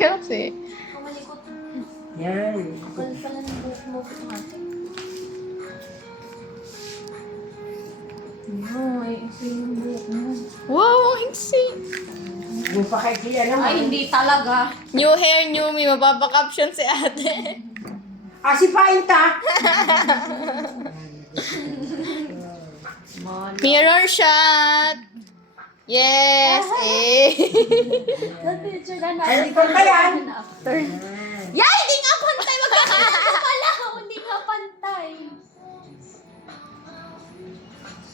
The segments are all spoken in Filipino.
kasi. Kamalikot. Yan. Kapal pala ng buhok mo. Ate. No, ay iksi yung buhok mo. Wow, ang iksi. Yung pakikliya naman. Ay, hindi talaga. New hair, new me. Mapapakaption si ate. Asipain ta! Mirror shot. Yes, eh. Picture na na. Ay, di ko kaya. After. Yeah, hindi nga pantay. Magkakita pala. Hindi nga pantay.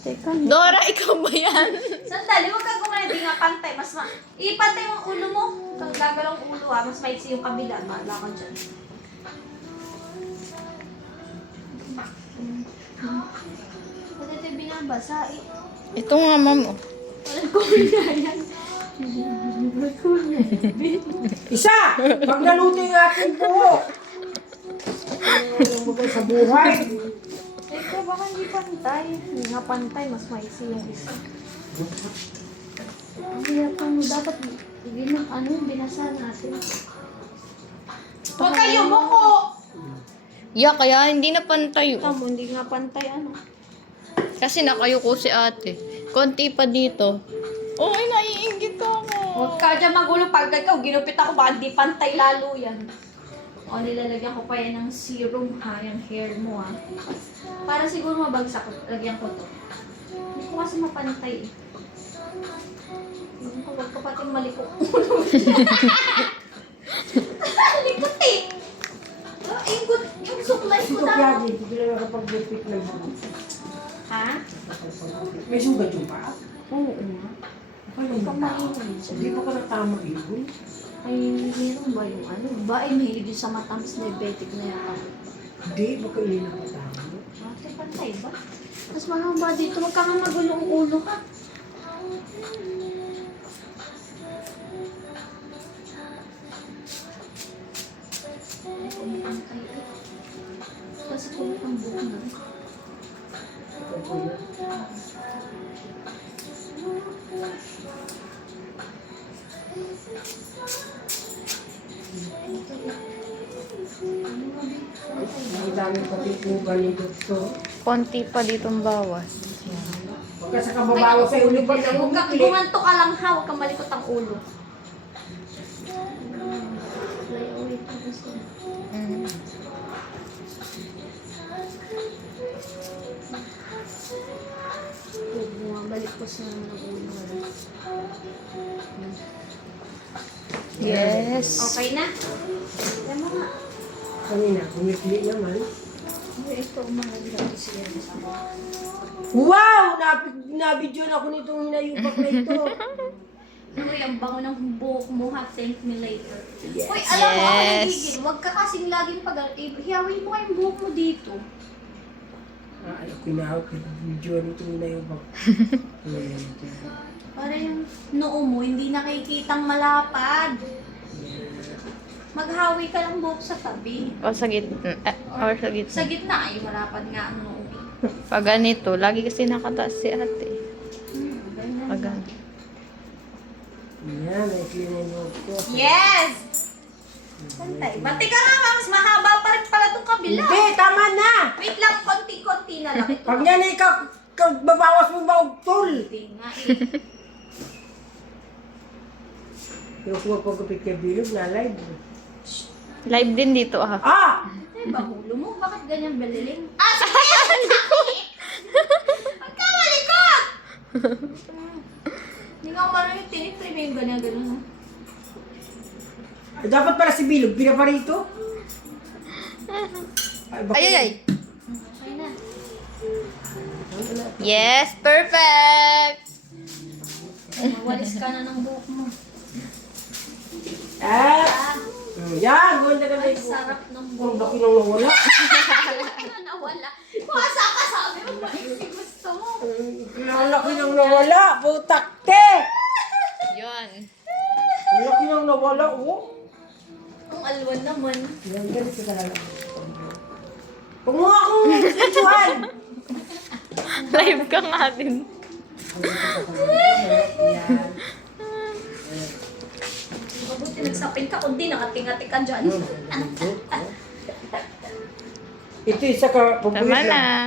Teka, Dora, ikaw ba yan? sandali, huwag kang kumain. Hindi nga pantay. Ipantay mo ang ulo mo. Kung gagalong ulo mas maiksi yung kabila. Maala ka dyan. Ba't ito yung binabasa eh? Ito nga, ma'am. Oh. Walang kulya yan. Walang kulya. Isa! Pag naluto yung aking buhok. Ano mo sa buhay? Ito, baka hindi pantay. Hindi nga pantay, mas maiksi yung isa. Ang hirap mo, dapat binasa natin. Huwag kayo muko! Yeah, kaya hindi na pantay. Oh. Tamo, hindi nga pantay Kasi nakayuko si ate. Konti pa dito. Oh, ay, naiingit ako. Huwag ka dyan magulo pag ikaw, ginupit ako, baka di pantay lalo yan. O, nilalagyan ko pa yan ng serum yung hair mo Para siguro mabagsak, lagyan ko to. Hindi ko kasi mapantay Huwag ko pati maliko. Likot yung suklay ko Ito na. kaya din. Hindi na nakapag-repeat ng buhok. Ha? May sugat yung paa? Oo nga. Ano ba? Pamahinay. Hindi pa ka natama ibon. Ay, meron ba yung Ba ay mahilig yun sa matamis diabetic na yan ako. Hindi, baka hindi nakatama. Ate, pantay ba? Mas mahaba dito. Magkakamagulo ang ulo ka. Ay, pumipantay eh. Kasi kulit ang buhok na. Ang daming patitugan ni Doktor. Konti pa ditong bawas. Huwag ka sa kababawa sa ulo pa ng Huwag ka, umikli. gumanto ka lang ha. Huwag kang malikot ang ulo. Fly away to the sun. Mm. Bumabalik ko sa ulo. Yes. Okay na? Yan mo nga. Kanina, umikli naman. Ito, umalaglag siya sa Wow! Nabidyo na ako nitong hinayubak na ito. Uy, ang bango ng buhok mo ha. Thank me later. Yes. Uy, alam mo ako Yes. nagigil. Huwag ka kasing laging hiyawin mo kayong buhok mo dito. Ay, ako inahot video nitong hinayubak. Para yung noo mo, hindi nakikitang malapad. Maghawi ka lang buhok sa tabi. O sa gitna. Or sa gitna. Sa gitna ay malapad nga ang noo. Pag ganito, lagi kasi nakataas si ate. Ganyan. Pag ganito. Yan, may clean ko. Yes! Pantay. Bati ka nga, mas mahaba pa rin pala itong kabila. Hindi, tama na! Wait lang, konti-konti na lang. Ito. Pag yan ay babawas mo ba tol? Hindi nga eh. Yung pagkapit kay Bilog na live. Live din dito ah. Ah! Ay, bahulo mo. Bakit ganyan baliling? Ah, sige! Magkamalikot! Hindi nga ako marunong tinitry mo yung ganyan-ganyan. Eh, dapat pala si Bilog, pinaparito. Ay, ay, ay. Okay na. Yes, perfect! Walis ka na ng buhok mo. Ah! Yan, ganda ka na Ay, ito. sarap ng Ang buhok. laki nang nawala. Ano nawala? Kung asa ka sabi mo, maiksi gusto mo. Ang laki nang nawala. Putak te! Yun. Ang laki nang nawala, oh. Ang alwan naman. Yan, ganito talaga. Huwag mo akong ituhan! Live ka nga din. Yan. Mabuti mabuti nagsapin ka, kundi nakatingati ka dyan. Ito isa ka, Tama na.